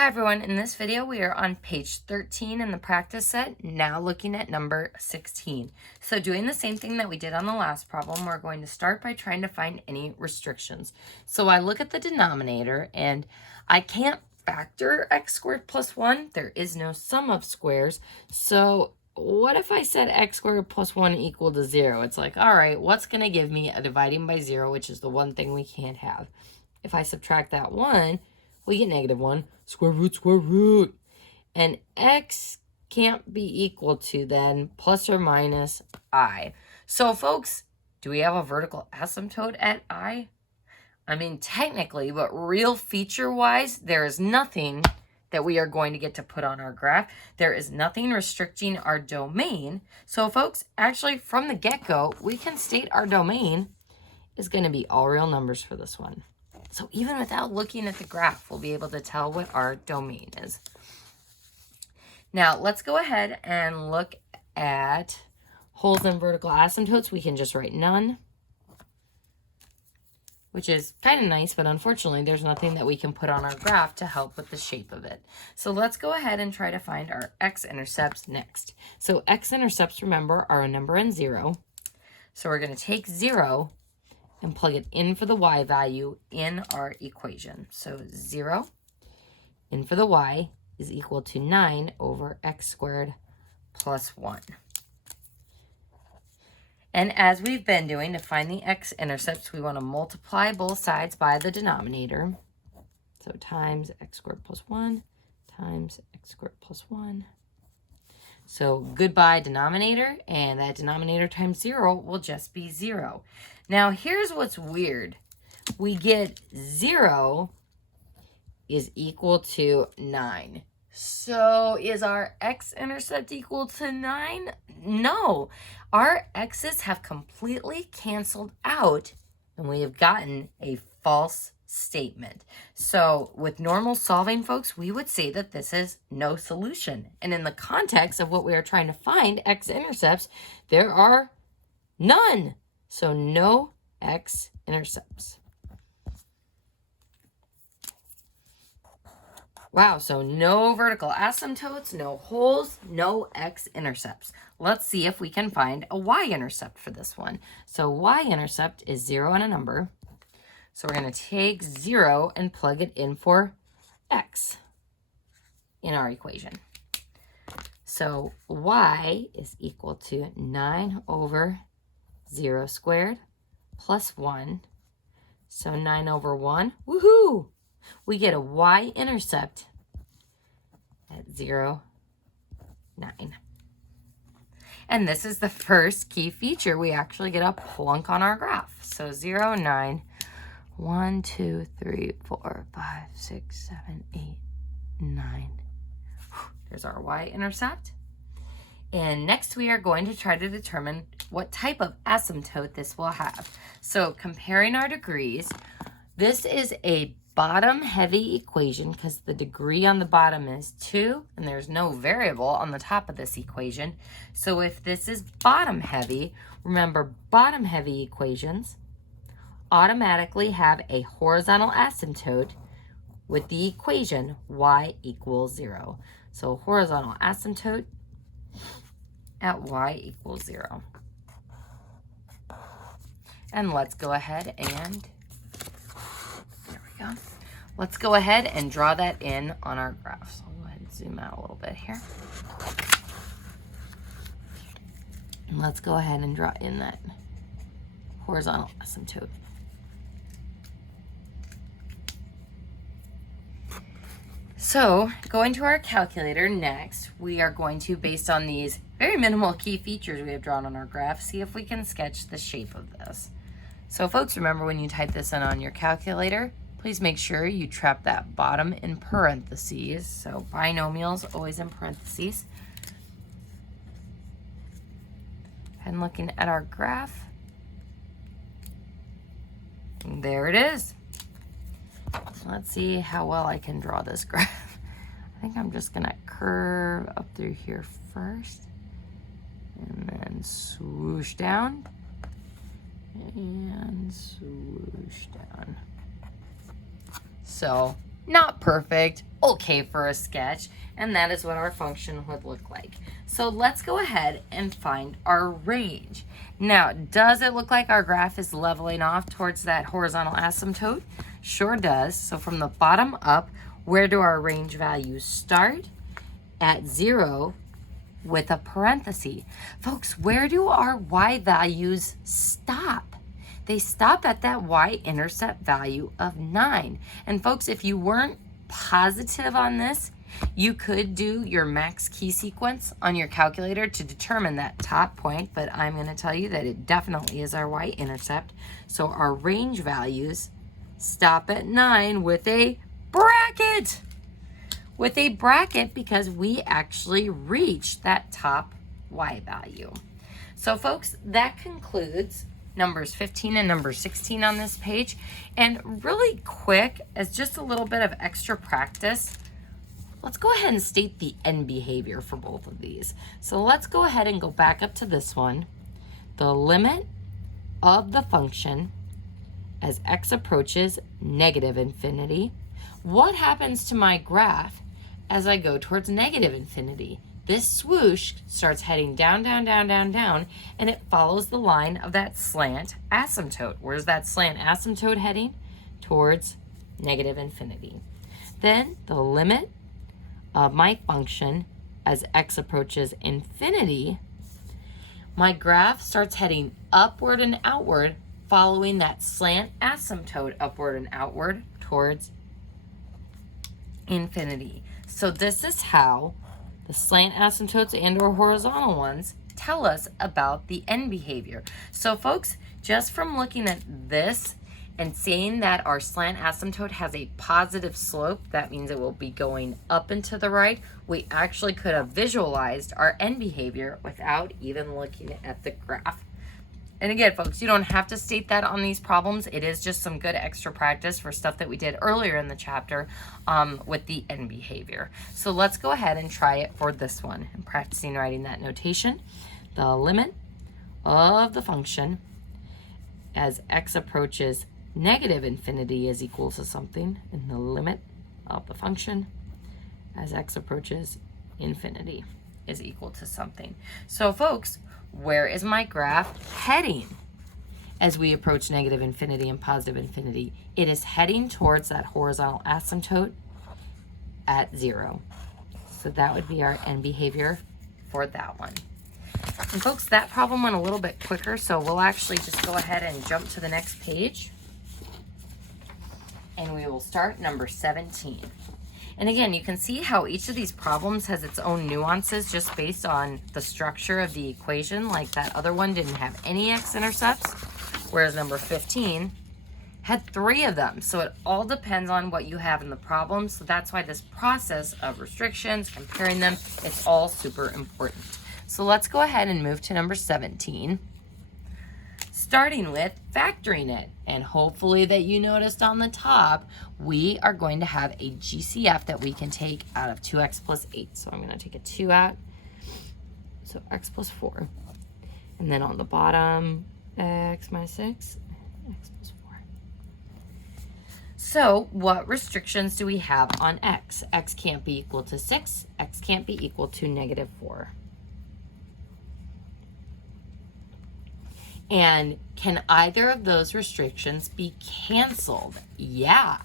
Hi everyone, in this video we are on page 13 in the practice set, now looking at number 16. So doing the same thing that we did on the last problem, we're going to start by trying to find any restrictions. So I look at the denominator and I can't factor x squared plus 1. There is no sum of squares. So what if I said x squared plus 1 equal to 0? It's like, all right, what's going to give me a dividing by 0, which is the one thing we can't have? If I subtract that 1, we get -1, square root. And x can't be equal to then plus or minus I. So folks, do we have a vertical asymptote at I? I mean, technically, but real feature-wise, there is nothing that we are going to get to put on our graph. There is nothing restricting our domain. So folks, actually from the get-go, we can state our domain is going to be all real numbers for this one. So even without looking at the graph, we'll be able to tell what our domain is. Now, let's go ahead and look at holes in vertical asymptotes. We can just write none, which is kind of nice, but unfortunately, there's nothing that we can put on our graph to help with the shape of it. So let's go ahead and try to find our x-intercepts next. So x-intercepts, remember, are a number and 0. So we're going to take 0 and plug it in for the y value in our equation. So 0 in for the y is equal to 9 over x squared plus 1. And as we've been doing, to find the x-intercepts, we want to multiply both sides by the denominator. So times x squared plus 1 times x squared plus 1. So goodbye denominator, and that denominator times 0 will just be 0. Now here's what's weird. We get 0 is equal to 9. So is our x-intercept equal to 9? No. Our x's have completely canceled out, and we have gotten a false statement. So with normal solving, folks, we would say that this is no solution. And in the context of what we are trying to find, x-intercepts, there are none. So no x-intercepts. Wow, so no vertical asymptotes, no holes, no x-intercepts. Let's see if we can find a y-intercept for this one. So y-intercept is 0 and a number. So we're going to take 0 and plug it in for x in our equation. So y is equal to 9 over 0 squared plus 1. So 9 over 1. Woohoo! We get a y-intercept at 0, 9. And this is the first key feature. We actually get a plunk on our graph. So 0, 9. 1, 2, 3, 4, 5, 6, 7, 8, 9. There's our y-intercept. And next we are going to try to determine what type of asymptote this will have. So comparing our degrees, this is a bottom-heavy equation because the degree on the bottom is 2, and there's no variable on the top of this equation. So if this is bottom-heavy, remember bottom-heavy equations automatically have a horizontal asymptote with the equation y equals 0. So horizontal asymptote at y equals 0. And let's go ahead and, there we go. Let's go ahead and draw that in on our graph. So I'll go ahead and zoom out a little bit here. And let's go ahead and draw in that horizontal asymptote. So going to our calculator next, we are going to, based on these very minimal key features we have drawn on our graph, see if we can sketch the shape of this. So folks, remember when you type this in on your calculator, please make sure you trap that bottom in parentheses. So binomials always in parentheses. And looking at our graph, there it is. Let's see how well I can draw this graph. I think I'm just gonna curve up through here first and then swoosh down and swoosh down. So Not perfect, okay for a sketch, and that is what our function would look like. So let's go ahead and find our range. Now, does it look like our graph is leveling off towards that horizontal asymptote? Sure does. So from the bottom up, where do our range values start? At 0 with a parenthesis. Folks, where do our y values stop? They stop at that y-intercept value of 9. And folks, if you weren't positive on this, you could do your max key sequence on your calculator to determine that top point, but I'm going to tell you that it definitely is our y-intercept. So our range values stop at 9 with a bracket. With a bracket because we actually reached that top y value. So folks, that concludes numbers 15 and number 16 on this page. And really quick, as just a little bit of extra practice, let's go ahead and state the end behavior for both of these. So let's go ahead and go back up to this one. The limit of the function as x approaches negative infinity. What happens to my graph as I go towards negative infinity? This swoosh starts heading down, down, down, down, down, and it follows the line of that slant asymptote. Where's that slant asymptote heading? Towards negative infinity. Then the limit of my function as x approaches infinity, my graph starts heading upward and outward, following that slant asymptote upward and outward towards infinity. So this is how the slant asymptotes and or horizontal ones tell us about the end behavior. So folks, just from looking at this and saying that our slant asymptote has a positive slope, that means it will be going up and to the right, we actually could have visualized our end behavior without even looking at the graph. And again, folks, you don't have to state that on these problems. It is just some good extra practice for stuff that we did earlier in the chapter with the end behavior. So let's go ahead and try it for this one. I'm practicing writing that notation. The limit of the function as x approaches negative infinity is equal to something, and the limit of the function as x approaches infinity is equal to something. So folks, where is my graph heading as we approach negative infinity and positive infinity? It is heading towards that horizontal asymptote at 0. So that would be our end behavior for that one. And folks, that problem went a little bit quicker, so we'll actually just go ahead and jump to the next page. And we will start number 17. And again, you can see how each of these problems has its own nuances just based on the structure of the equation. Like that other one didn't have any x-intercepts, whereas number 15 had 3 of them. So it all depends on what you have in the problem. So that's why this process of restrictions, comparing them, it's all super important. So let's go ahead and move to number 17. Starting with factoring it. And hopefully that you noticed on the top, we are going to have a GCF that we can take out of 2x plus 8. So I'm going to take a 2 out. So x plus 4. And then on the bottom, x minus 6, x plus 4. So what restrictions do we have on x? X can't be equal to 6. X can't be equal to negative 4. And can either of those restrictions be canceled? Yeah.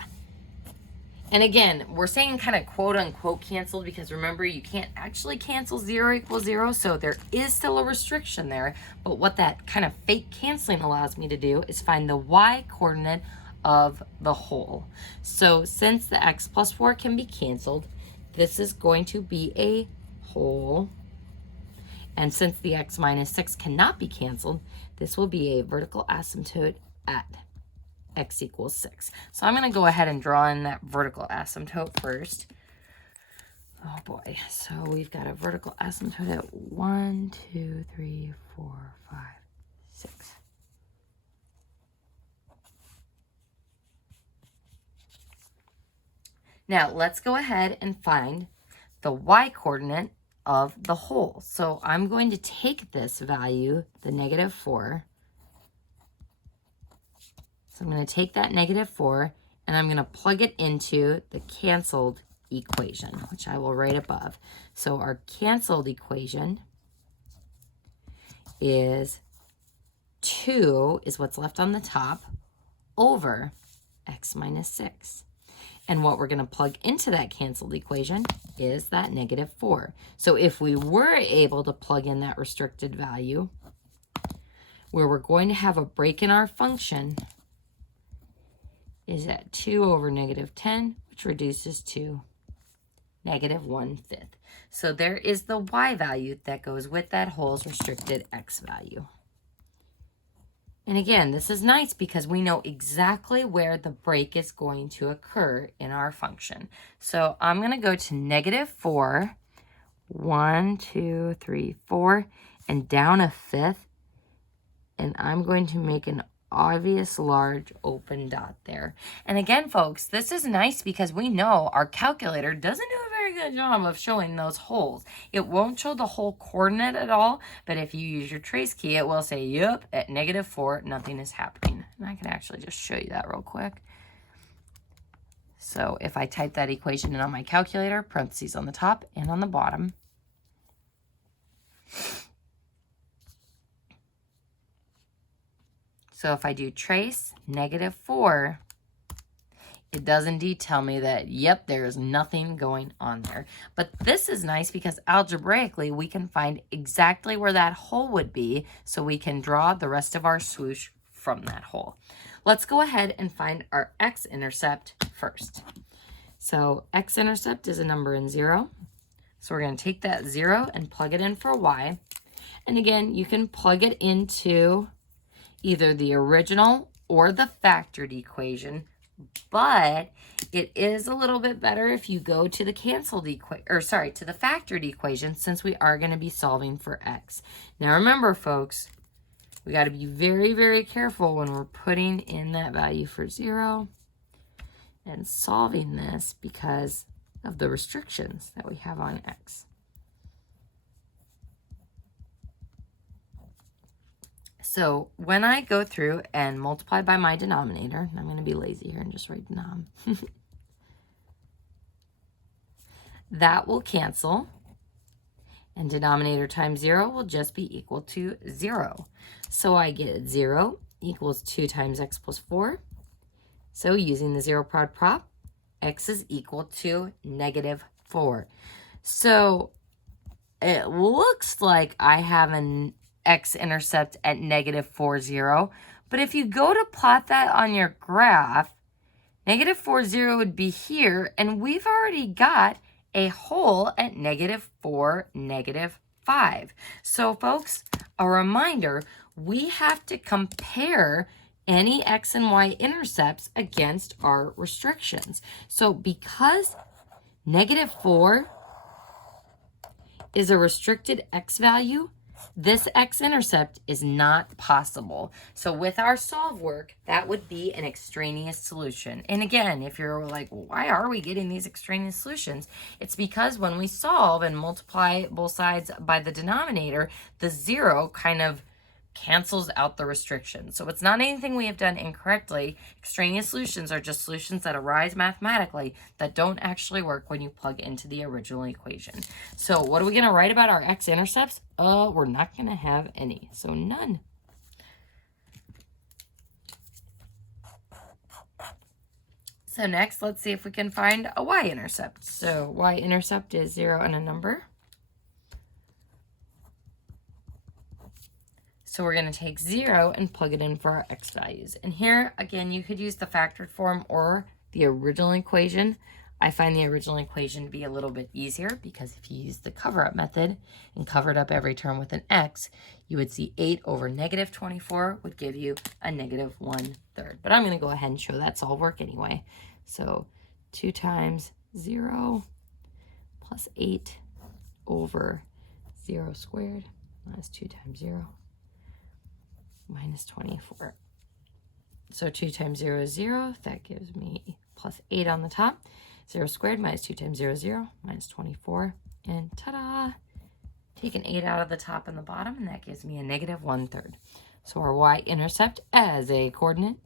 And again, we're saying kind of quote unquote canceled because remember, you can't actually cancel 0 equals 0. So there is still a restriction there. But what that kind of fake canceling allows me to do is find the y coordinate of the whole. So since the x plus 4 can be canceled, this is going to be a whole. And since the x minus 6 cannot be canceled, this will be a vertical asymptote at x equals 6. So I'm going to go ahead and draw in that vertical asymptote first. Oh boy. So we've got a vertical asymptote at 1, 2, 3, 4, 5, 6. Now let's go ahead and find the y coordinate of the whole. So I'm going to take this value, the negative 4. So I'm going to take that negative 4 and I'm going to plug it into the canceled equation, which I will write above. So our canceled equation is 2 is what's left on the top over x minus 6. And what we're going to plug into that canceled equation is that negative 4. So if we were able to plug in that restricted value, where we're going to have a break in our function is at 2 over negative 10, which reduces to negative 1/5. So there is the y value that goes with that whole's restricted x value. And again, this is nice because we know exactly where the break is going to occur in our function. So I'm going to go to negative 4, 1, 2, 3, 4, and down a 5th. And I'm going to make an obvious large open dot there. And again, folks, this is nice because we know our calculator doesn't do a very good job of showing those holes. It won't show the whole coordinate at all, but if you use your trace key, it will say, yep, at negative 4, nothing is happening. And I can actually just show you that real quick. So if I type that equation in on my calculator, parentheses on the top and on the bottom, so if I do trace negative 4, it does indeed tell me that, yep, there is nothing going on there. But this is nice because algebraically, we can find exactly where that hole would be so we can draw the rest of our swoosh from that hole. Let's go ahead and find our x-intercept first. So x-intercept is a number in 0. So we're going to take that 0 and plug it in for y. And again, you can plug it into either the original or the factored equation, but it is a little bit better if you go to the canceled equation, or sorry, to the factored equation, since we are going to be solving for x. Now remember, folks, we got to be very, very careful when we're putting in that value for 0 and solving this because of the restrictions that we have on x. So when I go through and multiply by my denominator, I'm going to be lazy here and just write denom. That will cancel, and denominator times 0 will just be equal to 0. So I get 0 equals 2 times x plus 4. So using the zero prod prop, x is equal to negative 4. So it looks like I have an x-intercept at negative 4, 0. But if you go to plot that on your graph, negative 4, 0 would be here, and we've already got a hole at negative 4, negative 5. So folks, a reminder, we have to compare any x and y intercepts against our restrictions. So because negative 4 is a restricted x value, this x-intercept is not possible. So with our solve work, that would be an extraneous solution. And again, if you're like, why are we getting these extraneous solutions? It's because when we solve and multiply both sides by the denominator, the 0 kind of cancels out the restriction. So it's not anything we have done incorrectly. Extraneous solutions are just solutions that arise mathematically that don't actually work when you plug into the original equation. So what are we going to write about our x-intercepts? We're not going to have any. So none. So next, let's see if we can find a y-intercept. So y-intercept is 0 and a number. So we're going to take 0 and plug it in for our x values. And here, again, you could use the factored form or the original equation. I find the original equation to be a little bit easier because if you use the cover-up method and covered up every term with an x, you would see 8 over negative 24 would give you a negative 1/3. But I'm going to go ahead and show that solve work anyway. So 2 times 0 plus 8 over 0 squared minus 2 times 0. Minus 24. So 2 times 0 is 0. That gives me plus 8 on the top. 0 squared minus 2 times 0 is 0. Minus 24. And ta-da! Take an 8 out of the top and the bottom, and that gives me a negative 1/3. So our y-intercept as a coordinate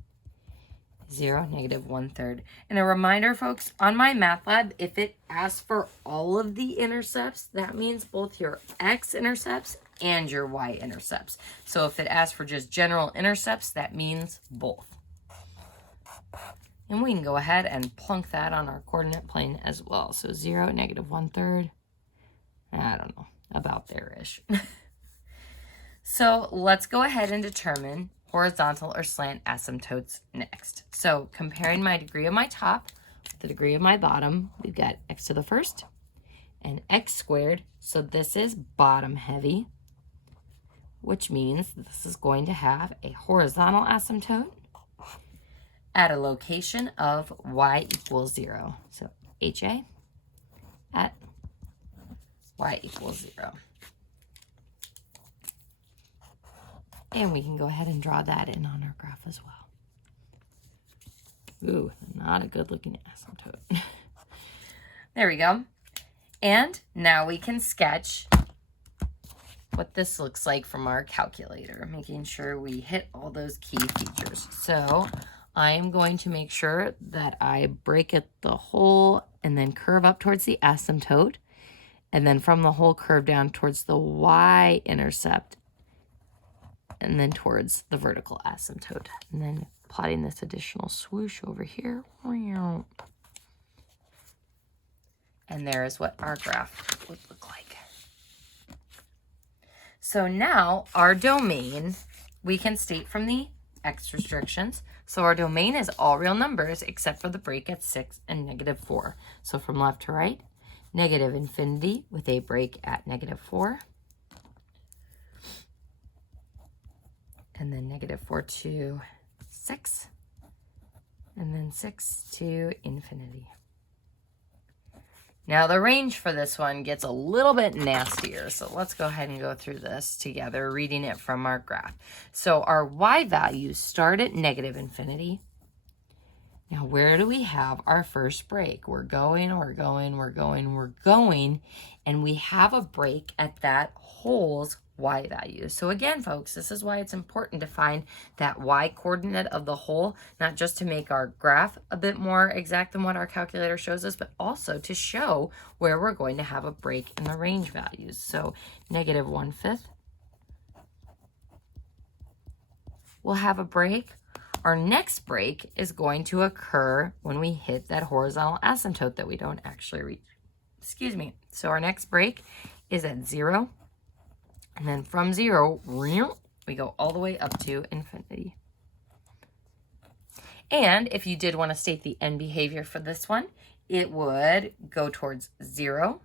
0, negative 1/3. And a reminder, folks, on my math lab, if it asks for all of the intercepts, that means both your x-intercepts and your y-intercepts. So if it asks for just general intercepts, that means both. And we can go ahead and plunk that on our coordinate plane as well. So 0, negative 1/3. I don't know, about there-ish. So let's go ahead and determine horizontal or slant asymptotes next. So comparing my degree of my top with the degree of my bottom, we've got x to the first and x squared. So this is bottom heavy, which means this is going to have a horizontal asymptote at a location of y equals 0. So HA at y equals 0. And we can go ahead and draw that in on our graph as well. Ooh, not a good looking asymptote. There we go. And now we can sketch what this looks like from our calculator, making sure we hit all those key features. So I'm going to make sure that I break at the hole and then curve up towards the asymptote, and then from the hole curve down towards the y-intercept, and then towards the vertical asymptote. And then plotting this additional swoosh over here. And there is what our graph would look like. So now our domain, we can state from the x restrictions. So our domain is all real numbers except for the break at 6 and negative 4. So from left to right, negative infinity with a break at negative 4. And then negative 4 to 6, and then 6 to infinity. Now the range for this one gets a little bit nastier, so let's go ahead and go through this together, reading it from our graph. So our y values start at negative infinity. Now where do we have our first break? We're going, and we have a break at that hole's y value. So again, folks, this is why it's important to find that y coordinate of the hole, not just to make our graph a bit more exact than what our calculator shows us, but also to show where we're going to have a break in the range values. So negative 1/5 we'll have a break. Our next break is going to occur when we hit that horizontal asymptote that we don't actually reach. Excuse me. So our next break is at 0. And then from 0, we go all the way up to infinity. And if you did want to state the end behavior for this one, it would go towards 0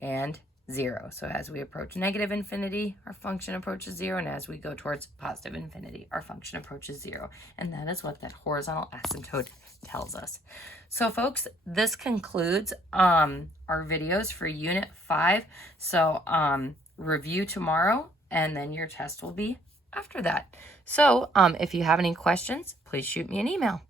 and 0. So as we approach negative infinity, our function approaches 0. And as we go towards positive infinity, our function approaches 0. And that is what that horizontal asymptote tells us. So folks, this concludes our videos for Unit 5. So review tomorrow, and then your test will be after that. So if you have any questions, please shoot me an email.